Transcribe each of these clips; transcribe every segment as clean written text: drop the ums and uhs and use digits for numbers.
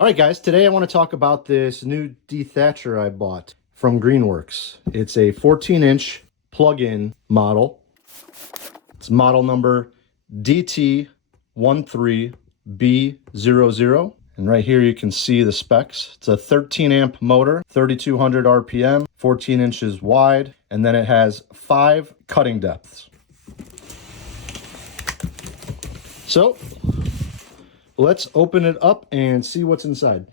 All right, guys, today I want to talk about this new Dethatcher I bought from Greenworks. It's a 14-inch plug-in model. It's model number DT13B00. And right here you can see the specs. It's a 13 amp motor, 3200 RPM, 14 inches wide, and then it has 5 cutting depths. So let's open it up and see what's inside.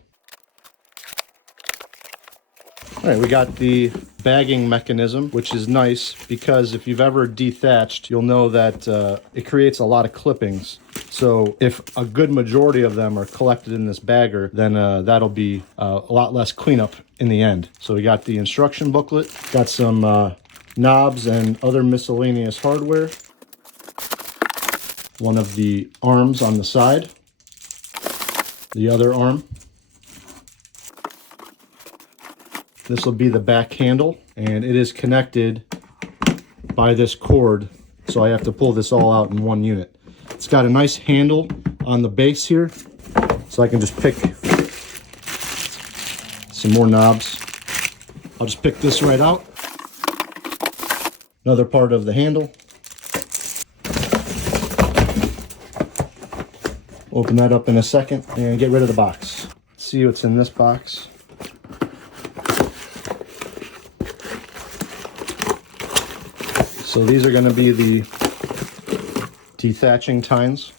All right, we got the bagging mechanism, which is nice because if you've ever dethatched, you'll know that it creates a lot of clippings. So if a good majority of them are collected in this bagger, then that'll be a lot less cleanup in the end. So we got the instruction booklet, got some knobs and other miscellaneous hardware, one of the arms on the side, the other arm. This will be the back handle, and it is connected by this cord, so I have to pull this all out in one unit. It's got a nice handle on the base here, so I can just pick some more knobs. I'll just pick this right out. Another part of the handle. Open that up in a second and get rid of the box. Let's see what's in this box. So these are going to be the dethatching tines.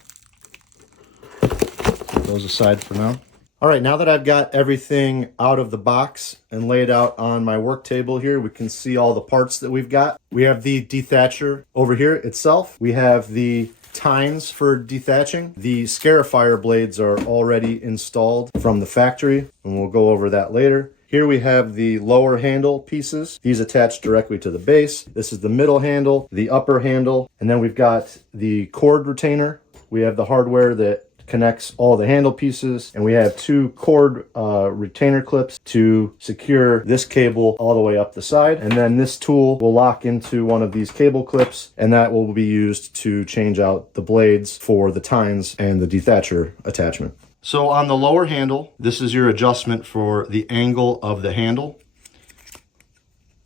Put those aside for now. All right, now that I've got everything out of the box and laid out on my work table here, we can see all the parts that we've got. We have the dethatcher over here itself. We have the tines for dethatching. The Scarifier blades are already installed from the factory, and we'll go over that later. Here we have the lower handle pieces. These attach directly to the base. This is the middle handle, the upper handle, and then we've got the cord retainer. We have the hardware that connects all the handle pieces, and we have 2 cord retainer clips to secure this cable all the way up the side. And then this tool will lock into one of these cable clips, and that will be used to change out the blades for the tines and the dethatcher attachment. So on the lower handle, this is your adjustment for the angle of the handle.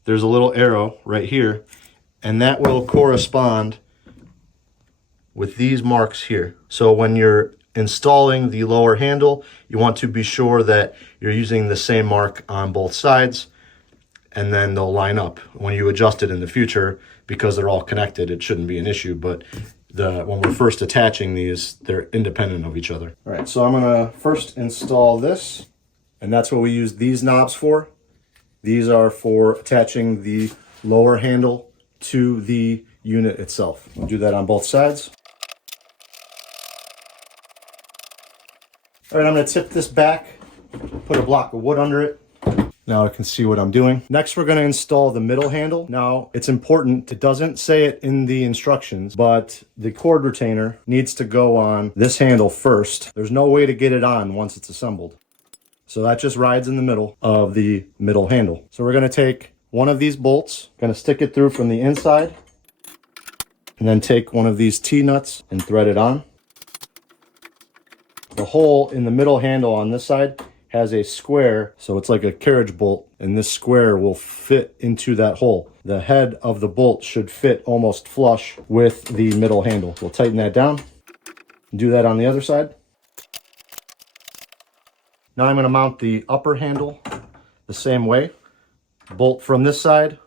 There's a little arrow right here, and that will correspond with these marks here. So when you're installing the lower handle, you want to be sure that you're using the same mark on both sides, and then they'll line up. When you adjust it in the future, because they're all connected, it shouldn't be an issue, but when we're first attaching these, they're independent of each other. All right, so I'm gonna first install this, and that's what we use these knobs for. These are for attaching the lower handle to the unit itself. We'll do that on both sides. All right, I'm gonna tip this back, put a block of wood under it. Now I can see what I'm doing. Next, we're gonna install the middle handle. Now, it's important, it doesn't say it in the instructions, but the cord retainer needs to go on this handle first. There's no way to get it on once it's assembled. So that just rides in the middle of the middle handle. So we're gonna take one of these bolts, gonna stick it through from the inside, and then take one of these T-nuts and thread it on. The hole in the middle handle on this side has a square, so it's like a carriage bolt, and this square will fit into that hole. The head of the bolt should fit almost flush with the middle handle. We'll tighten that down. Do that on the other side. Now I'm going to mount the upper handle the same way. Bolt from this side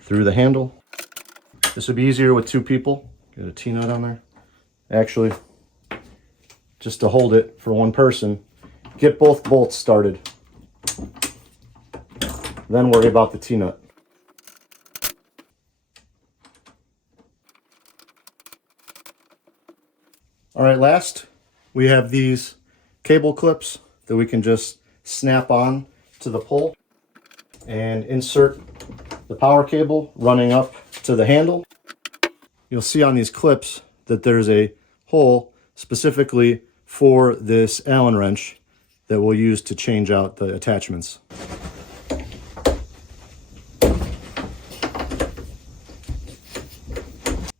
through the handle. This would be easier with 2 people. Get a T-nut on there. Actually, just to hold it for 1 person, get both bolts started. Then worry about the T-nut. All right, last, we have these cable clips that we can just snap on to the pole and insert the power cable running up to the handle. You'll see on these clips that there's a hole specifically for this Allen wrench that we'll use to change out the attachments.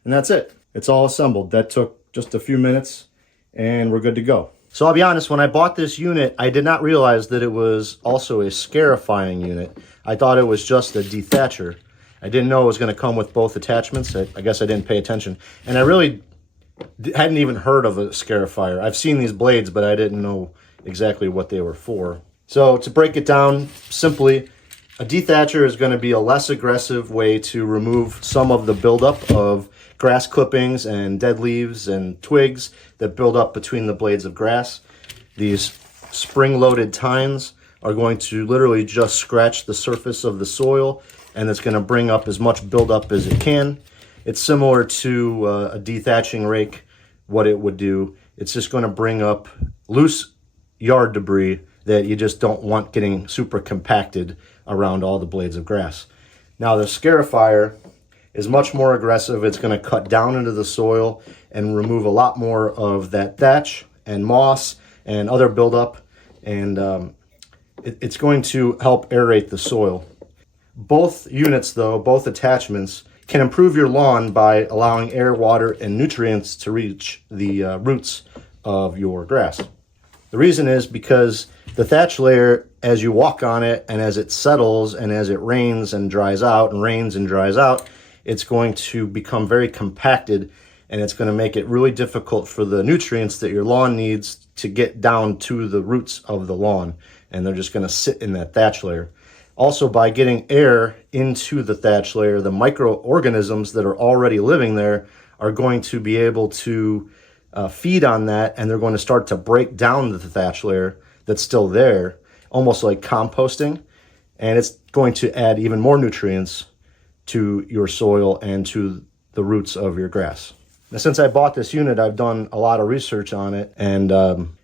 And that's it. It's all assembled. That took just a few minutes and we're good to go. So I'll be honest, when I bought this unit, I did not realize that it was also a scarifying unit. I thought it was just a dethatcher. I didn't know it was going to come with both attachments. I guess I didn't pay attention. And I really hadn't even heard of a Scarifier. I've seen these blades, but I didn't know exactly what they were for. So to break it down simply, a dethatcher is going to be a less aggressive way to remove some of the buildup of grass clippings and dead leaves and twigs that build up between the blades of grass. These spring-loaded tines are going to literally just scratch the surface of the soil, and it's going to bring up as much buildup as it can. It's similar to a dethatching rake, what it would do. It's just going to bring up loose yard debris that you just don't want getting super compacted around all the blades of grass. Now the Scarifier is much more aggressive. It's going to cut down into the soil and remove a lot more of that thatch and moss and other buildup, and it's going to help aerate the soil. Both units, though, both attachments, can improve your lawn by allowing air, water, and nutrients to reach the roots of your grass. The reason is because the thatch layer, as you walk on it and as it settles and as it rains and dries out and rains and dries out, it's going to become very compacted, and it's going to make it really difficult for the nutrients that your lawn needs to get down to the roots of the lawn, and they're just going to sit in that thatch layer. Also, by getting air into the thatch layer, the microorganisms that are already living there are going to be able to feed on that, and they're going to start to break down the thatch layer that's still there, almost like composting, and it's going to add even more nutrients to your soil and to the roots of your grass. Now, since I bought this unit, I've done a lot of research on it, and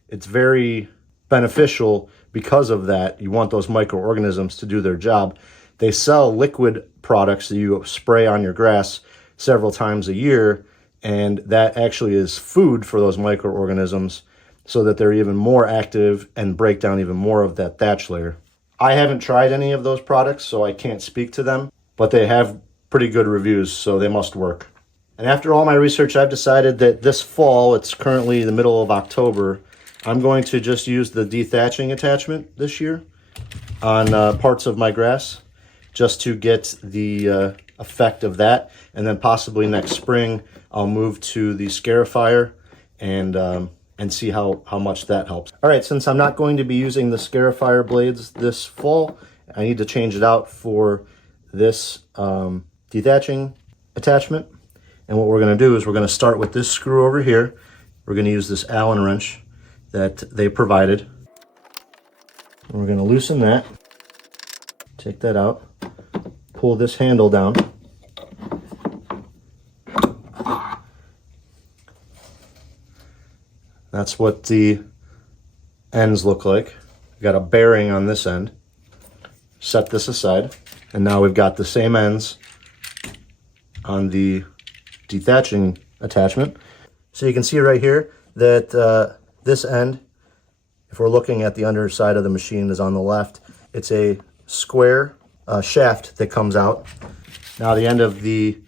it's very beneficial because of that. You want those microorganisms to do their job. They sell liquid products that you spray on your grass several times a year, and that actually is food for those microorganisms so that they're even more active and break down even more of that thatch layer. I haven't tried any of those products, so I can't speak to them, but they have pretty good reviews, so they must work. And after all my research, I've decided that this fall, it's currently the middle of October, I'm going to just use the dethatching attachment this year on parts of my grass just to get the effect of that. And then possibly next spring, I'll move to the Scarifier and see how much that helps. All right, since I'm not going to be using the Scarifier blades this fall, I need to change it out for this dethatching attachment. And what we're going to do is we're going to start with this screw over here. We're going to use this Allen wrench that they provided. And we're going to loosen that, take that out, pull this handle down. That's what the ends look like. We've got a bearing on this end. Set this aside. And now we've got the same ends on the dethatching attachment. So you can see right here that this end, if we're looking at the underside of the machine, is on the left. It's a square shaft that comes out. Now the end of the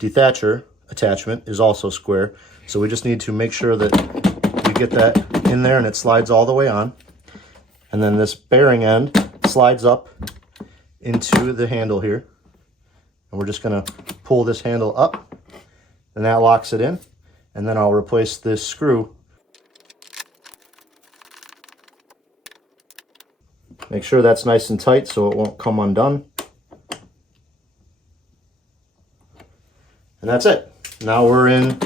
dethatcher attachment is also square. So we just need to make sure that we get that in there and it slides all the way on. And then this bearing end slides up into the handle here. And we're just gonna pull this handle up, and that locks it in. And then I'll replace this screw. Make sure that's nice and tight so it won't come undone. And that's it. Now we're in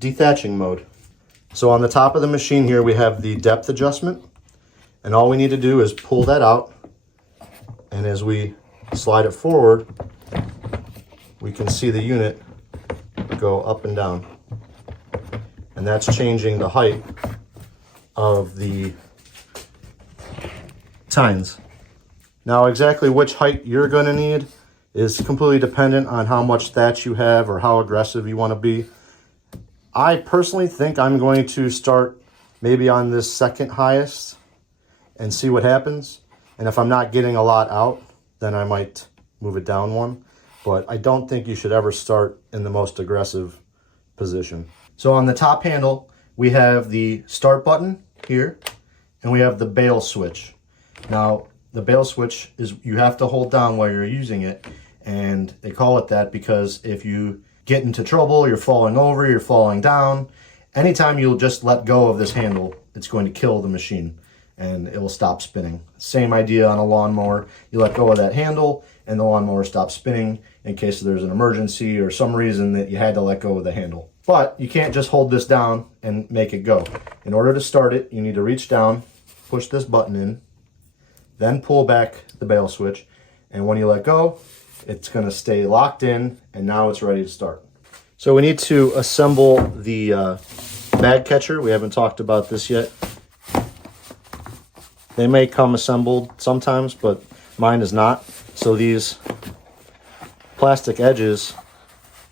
dethatching mode. So on the top of the machine here, we have the depth adjustment. And all we need to do is pull that out. And as we slide it forward, we can see the unit go up and down. And that's changing the height of the tines. Now exactly which height you're going to need is completely dependent on how much thatch you have or how aggressive you want to be. I personally think I'm going to start maybe on this second highest and see what happens. And if I'm not getting a lot out, then I might move it down one. But I don't think you should ever start in the most aggressive position. So on the top handle, we have the start button here, and we have the bail switch. Now, the bail switch is you have to hold down while you're using it, and they call it that because if you get into trouble, you're falling over, you're falling down, anytime you'll just let go of this handle, it's going to kill the machine and it will stop spinning. Same idea on a lawnmower. You let go of that handle and the lawnmower stops spinning in case there's an emergency or some reason that you had to let go of the handle. But you can't just hold this down and make it go. In order to start it, you need to reach down, push this button in, then pull back the bail switch, and when you let go, it's going to stay locked in, and now it's ready to start. So we need to assemble the bag catcher. We haven't talked about this yet. They may come assembled sometimes, but mine is not. So these plastic edges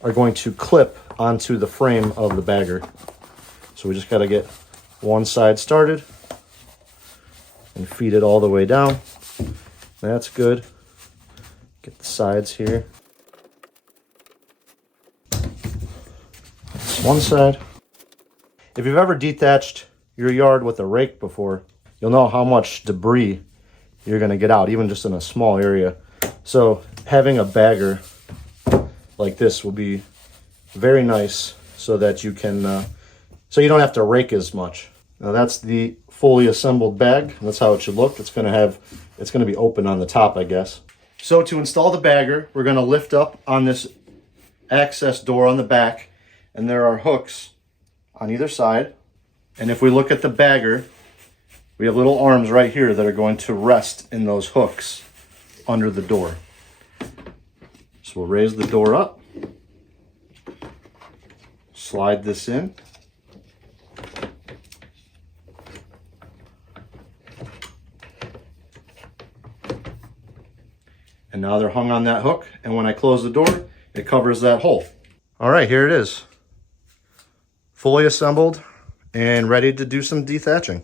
are going to clip onto the frame of the bagger. So we just got to get one side started and feed it all the way down. That's good. Get the sides here. That's one side. If you've ever dethatched your yard with a rake before, you'll know how much debris you're going to get out, even just in a small area. So having a bagger like this will be very nice so that you can, so you don't have to rake as much. Now that's the fully assembled bag. That's how it should look. It's going to be open on the top, I guess. So to install the bagger, we're going to lift up on this access door on the back, and there are hooks on either side. And if we look at the bagger, we have little arms right here that are going to rest in those hooks under the door. So we'll raise the door up, slide this in, and now they're hung on that hook, and when I close the door, it covers that hole. All right, here it is. Fully assembled and ready to do some dethatching.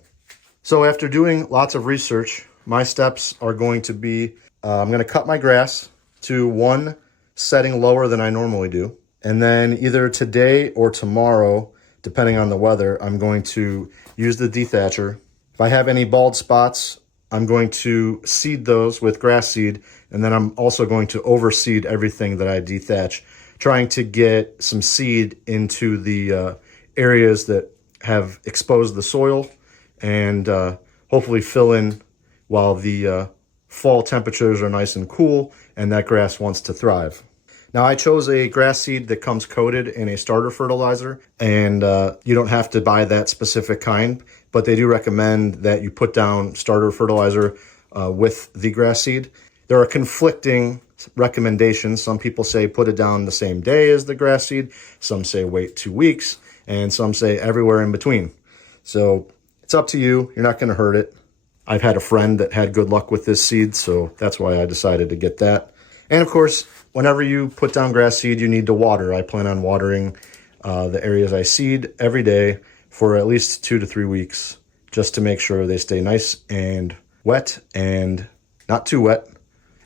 So after doing lots of research, my steps are going to be, I'm going to cut my grass to one setting lower than I normally do. And then either today or tomorrow, depending on the weather, I'm going to use the dethatcher. If I have any bald spots, I'm going to seed those with grass seed. And then I'm also going to overseed everything that I dethatch, trying to get some seed into the areas that have exposed the soil, and hopefully fill in while the fall temperatures are nice and cool and that grass wants to thrive. Now I chose a grass seed that comes coated in a starter fertilizer, and you don't have to buy that specific kind, but they do recommend that you put down starter fertilizer with the grass seed. There are conflicting recommendations. Some people say put it down the same day as the grass seed, some say wait 2 weeks, and some say everywhere in between. So it's up to you. You're not going to hurt it. I've had a friend that had good luck with this seed, so that's why I decided to get that. And of course, whenever you put down grass seed, you need to water. I plan on watering the areas I seed every day for at least 2 to 3 weeks, just to make sure they stay nice and wet, and not too wet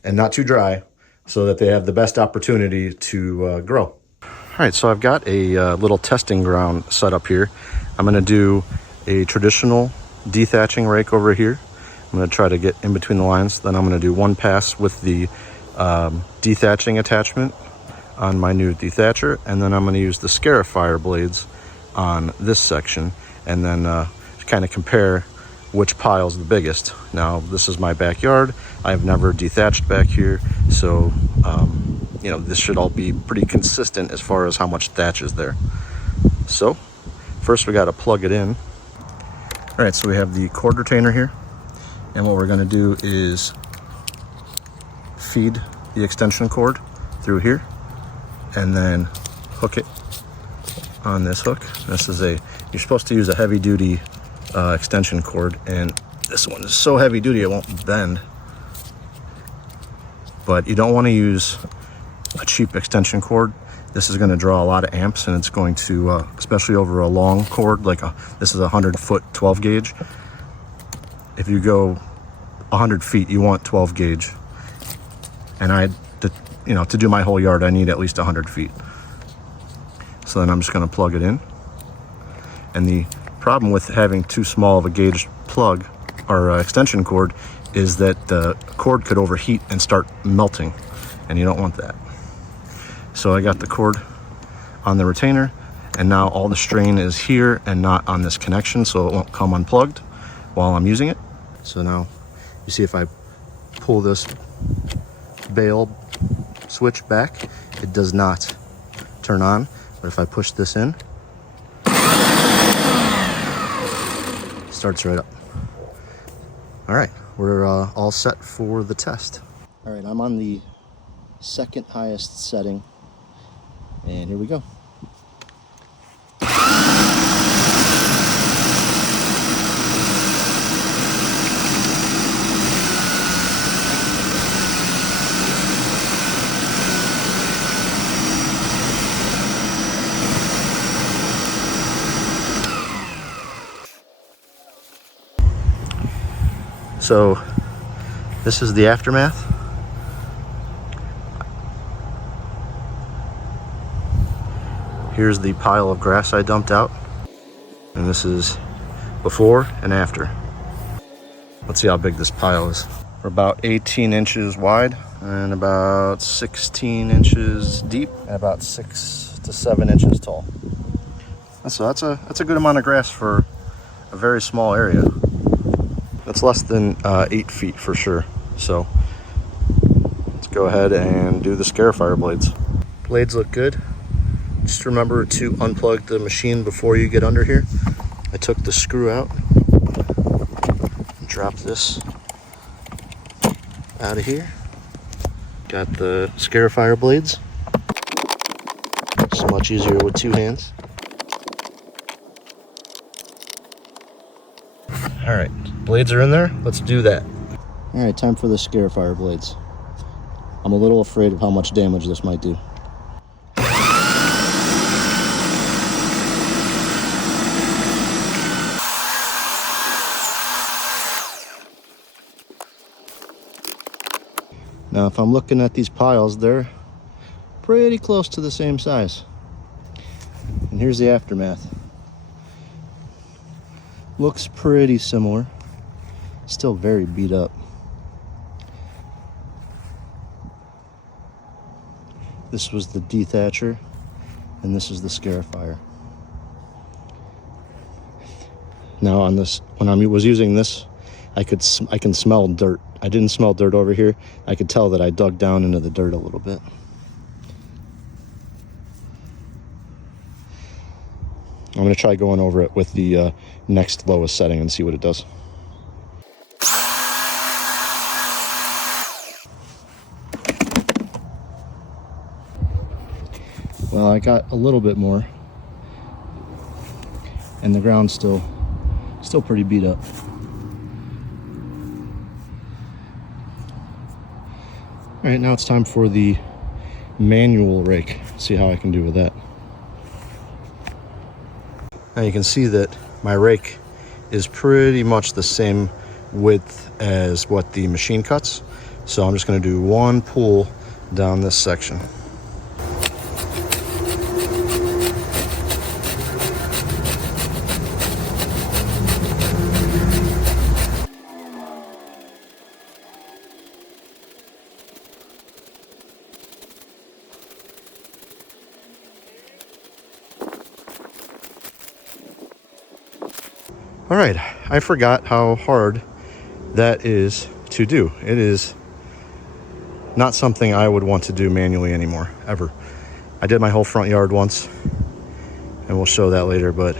and not too dry, so that they have the best opportunity to grow. All right, so I've got a little testing ground set up here. I'm going to do a traditional dethatching rake over here. I'm going to try to get in between the lines. Then I'm going to do one pass with the dethatching attachment on my new dethatcher, and then I'm going to use the Scarifier blades on this section, and then kind of compare which pile's the biggest. Now, this is my backyard. I've never dethatched back here, so you know, this should all be pretty consistent as far as how much thatch is there. So first we got to plug it in. All right, so we have the cord retainer here, and what we're going to do is feed the extension cord through here and then hook it on this hook. This is you're supposed to use a heavy duty extension cord, and this one is so heavy duty it won't bend. But you don't want to use a cheap extension cord. This is going to draw a lot of amps, and it's going to, especially over a long cord, like this is a 100-foot 12 gauge. If you go 100 feet, you want 12 gauge. And to do my whole yard, I need at least 100 feet. So then I'm just going to plug it in. And the Problem with having too small of a gauge plug or extension cord is that the cord could overheat and start melting, and you don't want that. So I got the cord on the retainer, and now all the strain is here and not on this connection, so it won't come unplugged while I'm using it. So now you see if I pull this bail switch back, it does not turn on, but if I push this in, it starts right up. All right, we're all set for the test. All right, I'm on the second highest setting, and here we go. So this is the aftermath. Here's the pile of grass I dumped out, and this is before and after. Let's see how big this pile is. We're about 18 inches wide and about 16 inches deep and about 6 to 7 inches tall. So that's a good amount of grass for a very small area. That's less than 8 feet for sure. So let's go ahead and do the Scarifier blades. Blades look good. Just remember to unplug the machine before you get under here. I took the screw out, dropped this out of here. Got the Scarifier blades. It's much easier with 2 hands. All right, blades are in there. Let's do that. All right, time for the Scarifier blades. I'm a little afraid of how much damage this might do. Now, if I'm looking at these piles, they're pretty close to the same size. And here's the aftermath. Looks pretty similar. Still very beat up. This was the Dethatcher, and this is the Scarifier. Now on this, when I was using this, I can smell dirt. I didn't smell dirt over here. I could tell that I dug down into the dirt a little bit. I'm going to try going over it with the next lowest setting and see what it does. Well, I got a little bit more, and the ground's still pretty beat up. All right, now it's time for the manual rake. See how I can do with that. Now you can see that my rake is pretty much the same width as what the machine cuts. So I'm just going to do one pull down this section. All right, I forgot how hard that is to do. It is not something I would want to do manually anymore, ever. I did my whole front yard once, and we'll show that later, but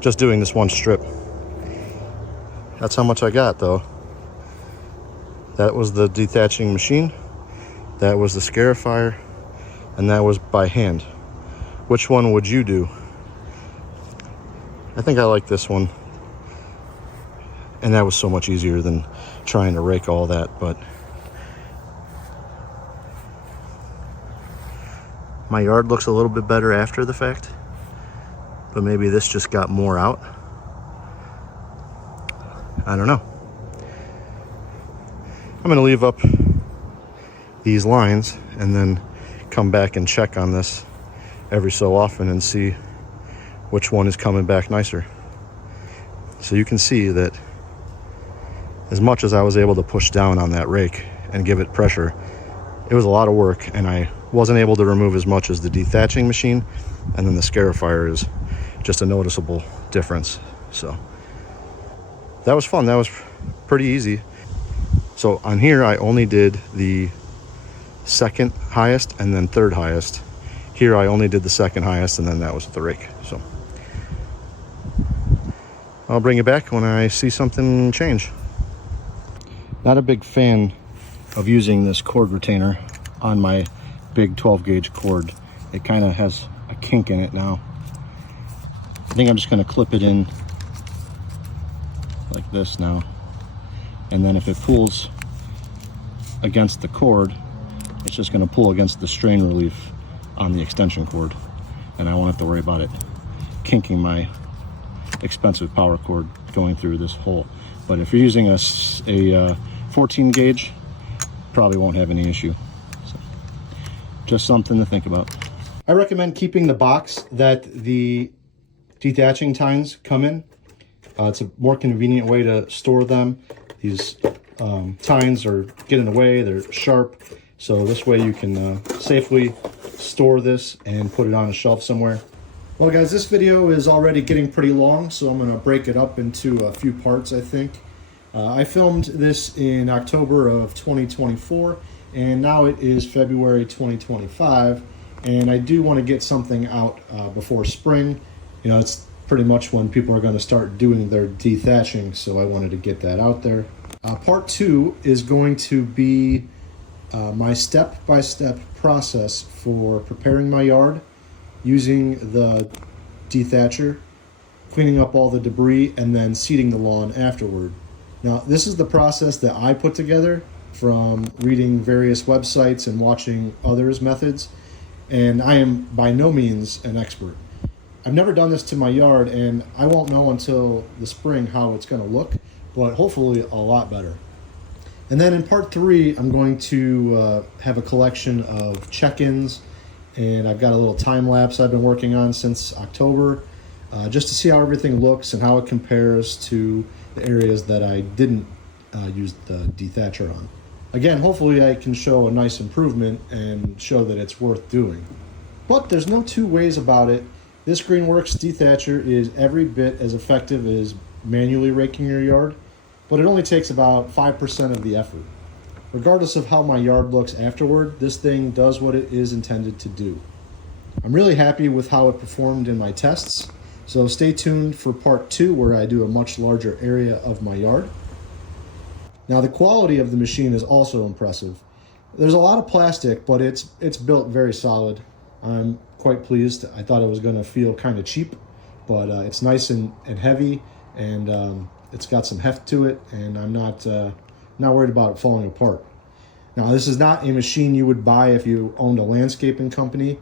just doing this one strip. That's how much I got, though. That was the dethatching machine, that was the Scarifier, and that was by hand. Which one would you do? I think I like this one, and that was so much easier than trying to rake all that. But my yard looks a little bit better after the fact, but maybe this just got more out. I don't know. I'm gonna leave up these lines and then come back and check on this every so often and see which one is coming back nicer. So you can see that as much as I was able to push down on that rake and give it pressure, it was a lot of work, and I wasn't able to remove as much as the dethatching machine, and then the Scarifier is just a noticeable difference. So that was fun. That was pretty easy. So on here I only did the second highest and then third highest. Here I only did the second highest, and then that was the rake. So I'll bring it back when I see something change. Not a big fan of using this cord retainer on my big 12 gauge cord. It kind of has a kink in it now. I think I'm just going to clip it in like this now, and then if it pulls against the cord, it's just going to pull against the strain relief on the extension cord, and I won't have to worry about it kinking my expensive power cord going through this hole. But if you're using a 14 gauge, probably won't have any issue. So just something to think about. I recommend keeping the box that the dethatching tines come in. It's a more convenient way to store them. These tines are get in the way, they're sharp, so this way you can safely store this and put it on a shelf somewhere. Well guys, this video is already getting pretty long, so I'm going to break it up into a few parts, I think. I filmed this in October of 2024, and now it is February 2025, and I do want to get something out before spring. You know, it's pretty much when people are going to start doing their dethatching, so I wanted to get that out there. Part 2 is going to be my step-by-step process for preparing my yard, using the dethatcher, cleaning up all the debris, and then seeding the lawn afterward. Now, this is the process that I put together from reading various websites and watching others' methods, and I am by no means an expert. I've never done this to my yard, and I won't know until the spring how it's going to look, but hopefully a lot better. And then in part 3, I'm going to have a collection of check-ins, and I've got a little time lapse I've been working on since October, just to see how everything looks and how it compares to the areas that I didn't use the dethatcher on. Again, hopefully I can show a nice improvement and show that it's worth doing. But there's no two ways about it. This Greenworks Dethatcher is every bit as effective as manually raking your yard, but it only takes about 5% of the effort. Regardless of how my yard looks afterward, this thing does what it is intended to do. I'm really happy with how it performed in my tests, so stay tuned for part 2 where I do a much larger area of my yard. Now the quality of the machine is also impressive. There's a lot of plastic, but it's built very solid. I'm quite pleased. I thought it was going to feel kind of cheap, but it's nice and heavy, and it's got some heft to it, and I'm not worried about it falling apart. Now this is not a machine you would buy if you owned a landscaping company,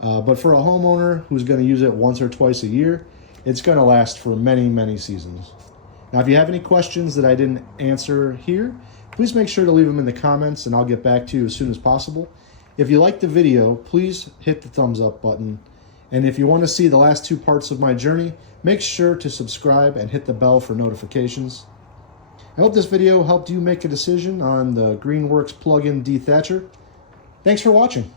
but for a homeowner who's going to use it once or twice a year, it's going to last for many, many seasons. Now if you have any questions that I didn't answer here, please make sure to leave them in the comments and I'll get back to you as soon as possible. If you liked the video, please hit the thumbs up button. And if you want to see the last 2 parts of my journey, make sure to subscribe and hit the bell for notifications. I hope this video helped you make a decision on the Greenworks plug-in Dethatcher. Thanks for watching.